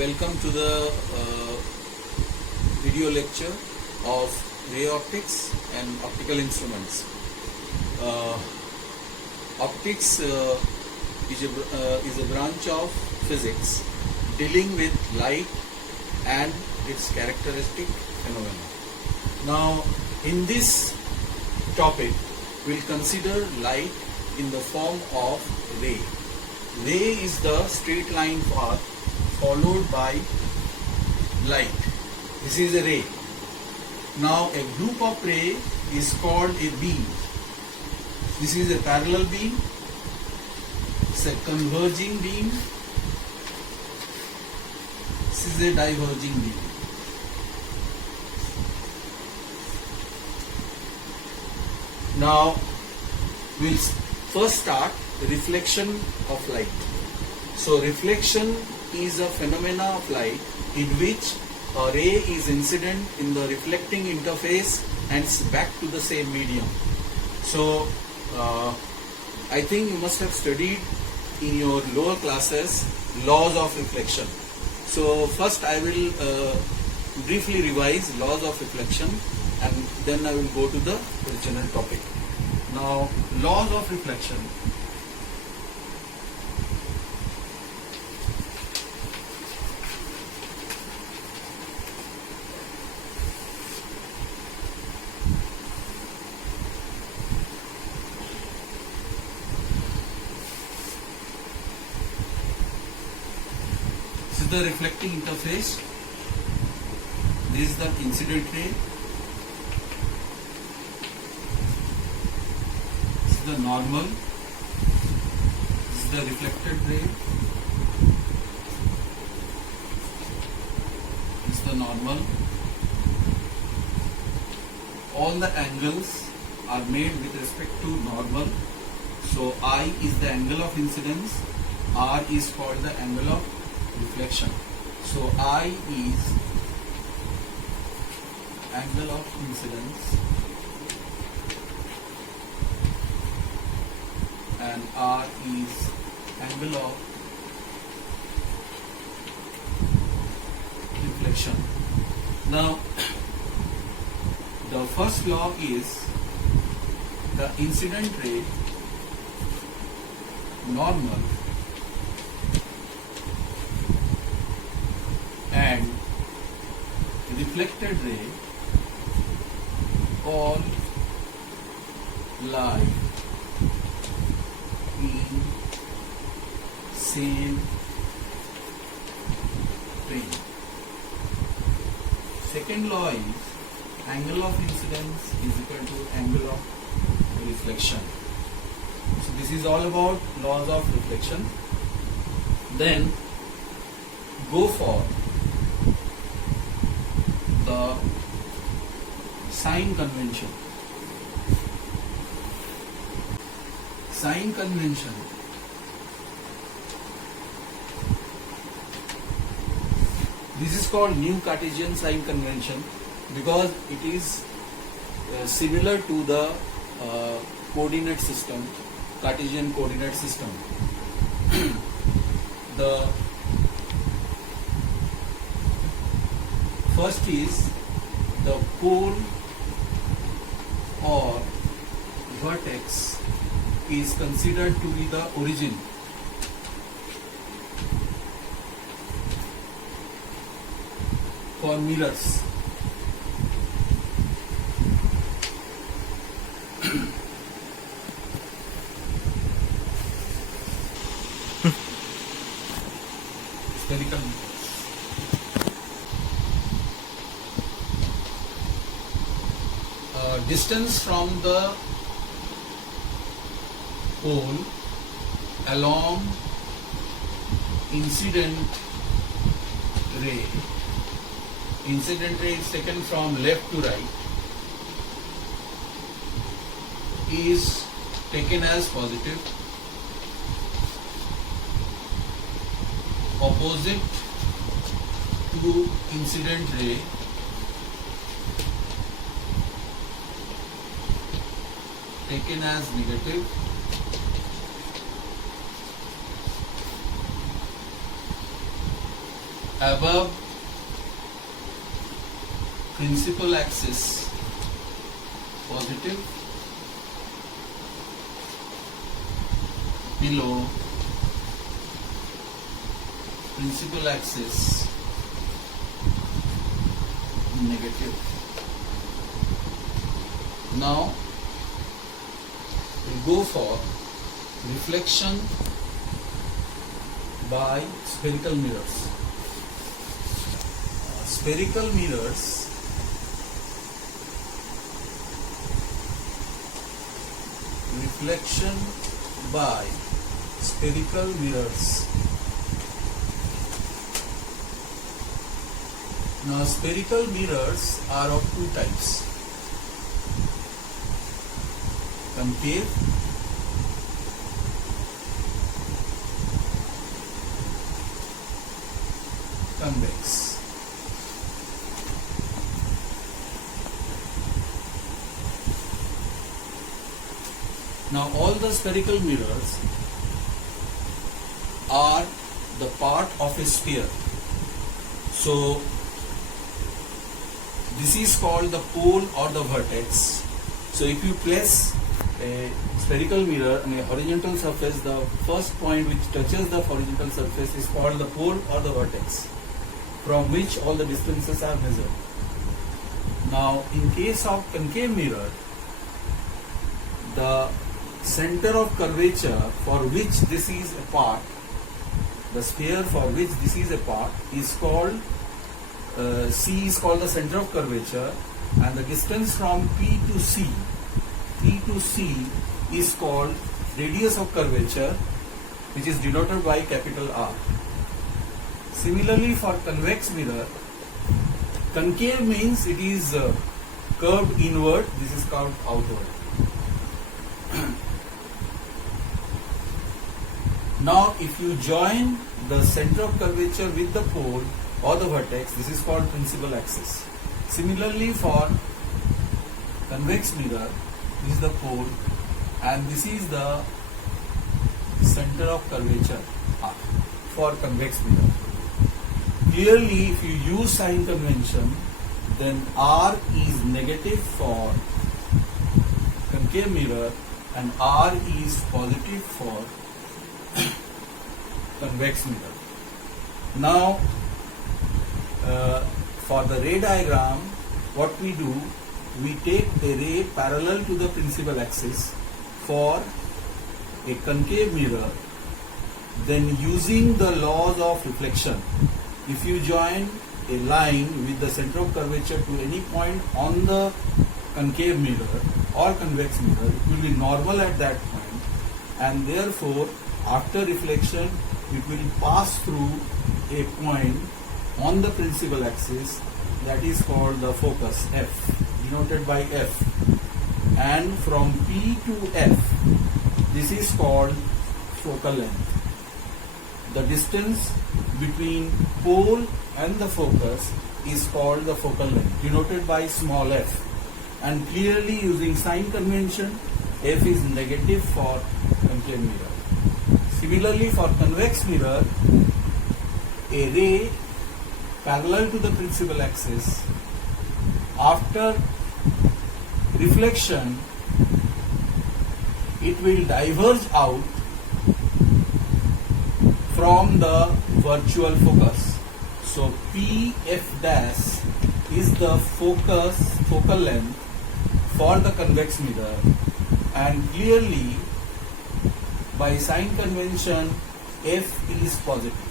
welcome to the video lecture of ray optics and optical instruments. Optics is a branch of physics dealing with light and its characteristic phenomena. Now, in this topic, we'll consider light in the form of ray. Ray is the straight line path followed by light. This is a ray. Now a group of ray is called a beam. This is a parallel beam. It's a converging beam. This is a diverging beam. Now we'll first start the reflection of light. So reflection is a phenomena of light in which a ray is incident in the reflecting interface and back to the same medium. So I think you must have studied in your lower classes laws of reflection. So first I will briefly revise laws of reflection and then I will go to the original topic. Now, laws of reflection. This is the reflecting interface. This is the incident ray. This is the normal. This is the reflected ray. This is the normal. All the angles are made with respect to normal. So I is the angle of incidence. R is called the angle of reflection. So I is angle of incidence and R is angle of reflection. Now the first law is the incident ray normal and reflected ray all lie in same plane. Second law is angle of incidence is equal to angle of reflection. So this is all about laws of reflection. Then go for the sign convention. Sign convention this is called new Cartesian sign convention because it is similar to the coordinate system, Cartesian coordinate system. The first is the pole or vertex is considered to be the origin. For mirrors. Spherical mirrors. Distance from the pole along incident ray. Incident ray is taken from left to right is taken as positive. Opposite to incident ray taken as negative. above principal axis positive, below principal axis negative. Now we'll go for reflection by spherical mirrors. Spherical mirrors reflection by spherical mirrors. Now spherical mirrors are of two types: concave convex. Now all the spherical mirrors are the part of a sphere. So this is called the pole or the vertex. So if you place a spherical mirror on a horizontal surface, the first point which touches the horizontal surface is called the pole or the vertex, from which all the distances are measured. Now in case of concave mirror, the center of curvature for which this is a part, the sphere for which this is a part, is called C is called the center of curvature, and the distance from P to C is called radius of curvature, which is denoted by capital R. Similarly, for convex mirror, concave means it is curved inward, this is curved outward. Now if you join the center of curvature with the pole or the vertex, this is called principal axis. Similarly, for convex mirror, this is the pole and this is the center of curvature R for convex mirror. Clearly, if you use sign convention, then R is negative for concave mirror and R is positive for convex mirror. Now for the ray diagram, what we do, we take a ray parallel to the principal axis for a concave mirror. Then using the laws of reflection, if you join a line with the center of curvature to any point on the concave mirror or convex mirror, it will be normal at that point, and therefore after reflection it will pass through a point on the principal axis, that is called the focus F, denoted by F, and from P to F, this is called focal length. The distance between pole and the focus is called the focal length, denoted by small f, and clearly using sign convention, F is negative for concave mirror. Similarly, for convex mirror, a ray parallel to the principal axis, after reflection, it will diverge out from the virtual focus. So PF dash is the focal length for the convex mirror, and clearly by sign convention F is positive.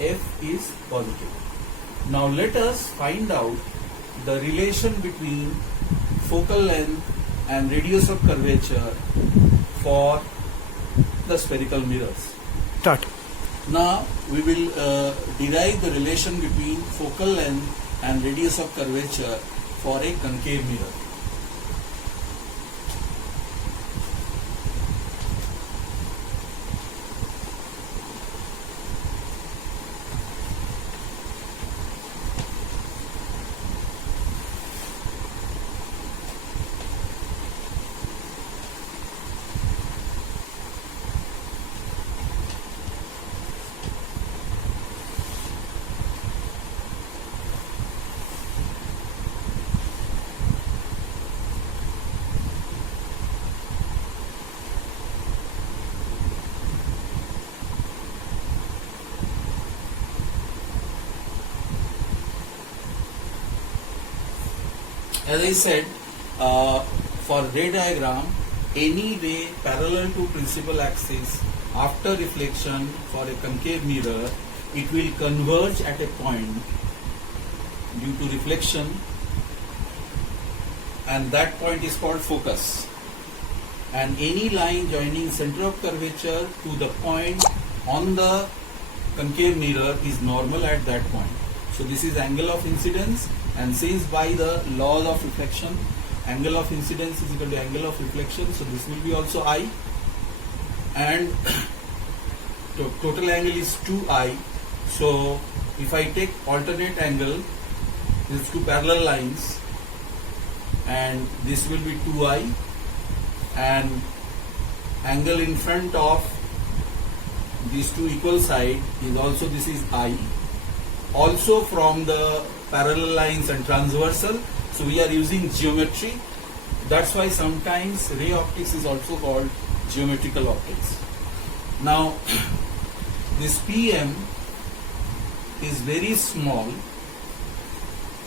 F is positive. Now let us find out the relation between focal length and radius of curvature for the spherical mirrors. Start. Now we will derive the relation between focal length and radius of curvature for a concave mirror. As I said, for ray diagram, any ray parallel to principal axis after reflection for a concave mirror, it will converge at a point due to reflection, and that point is called focus. And any line joining center of curvature to the point on the concave mirror is normal at that point. So this is angle of incidence, and since by the laws of reflection, angle of incidence is equal to angle of reflection, so this will be also I, and total angle is 2I. So if I take alternate angle, these two parallel lines, and this will be 2I, and angle in front of these two equal side is also, this is I, also from the parallel lines and transversal. So we are using geometry. That's why sometimes ray optics is also called geometrical optics. Now this PM is very small.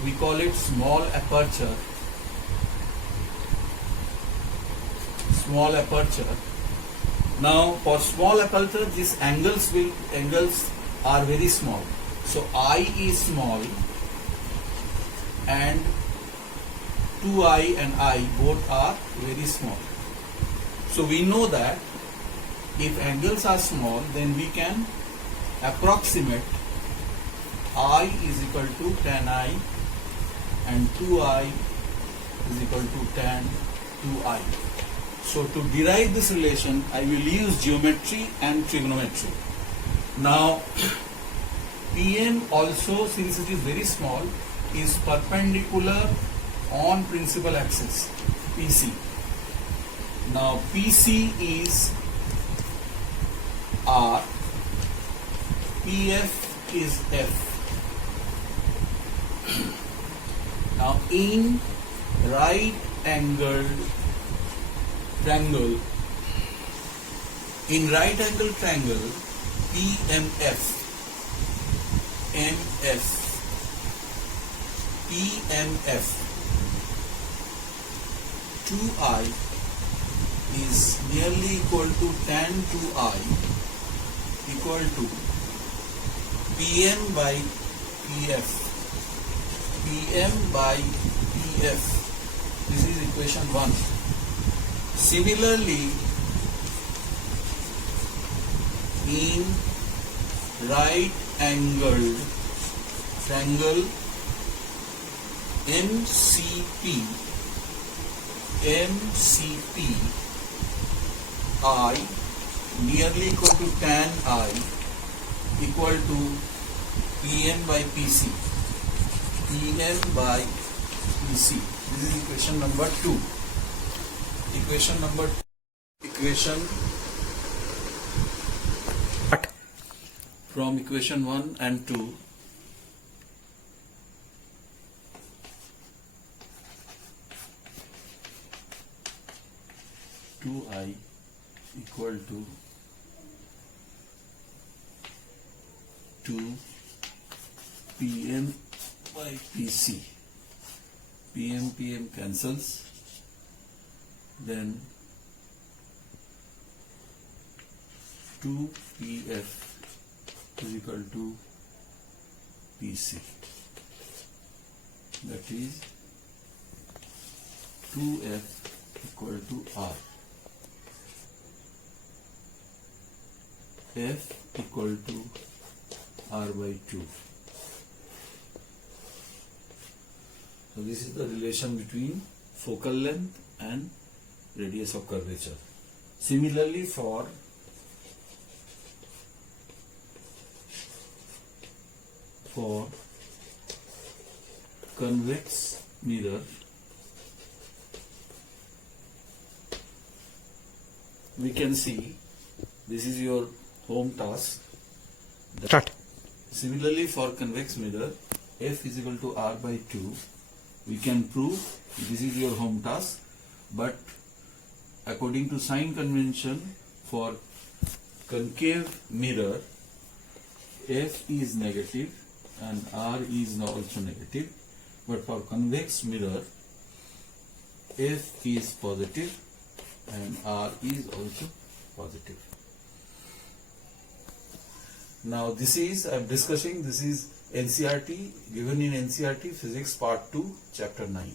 We call it small aperture. Small aperture. Now for small aperture, these angles are very small. So I is small, and 2I and I both are very small. So we know that if angles are small, then we can approximate I is equal to tan I and 2I is equal to tan 2I. So to derive this relation, I will use geometry and trigonometry. Now PM also, since it is very small, is perpendicular on principal axis, PC. Now PC is R, PF is F. Now in right angled triangle, PMF, PMF, 2I is nearly equal to tan 2I equal to PM by PF, PM by PF. This is equation 1. Similarly, in right angled triangle MCP, I nearly equal to tan I equal to PM by PC, PM by PC. This is equation number 2. From equation 1 and 2, I equal to 2 PM by PC. PM cancels. Then 2 PF is equal to PC. That is 2F equal to R. F equal to R by 2. So this is the relation between focal length and radius of curvature. Similarly, for convex mirror, we can see this is your home task. Start. Similarly, for convex mirror, F is equal to R by 2. We can prove this is your home task, but according to sign convention, for concave mirror, F is negative and R is also negative, but for convex mirror, F is positive and R is also positive. Now this is, I am discussing, this is NCERT, given in NCERT Physics Part 2, Chapter 9.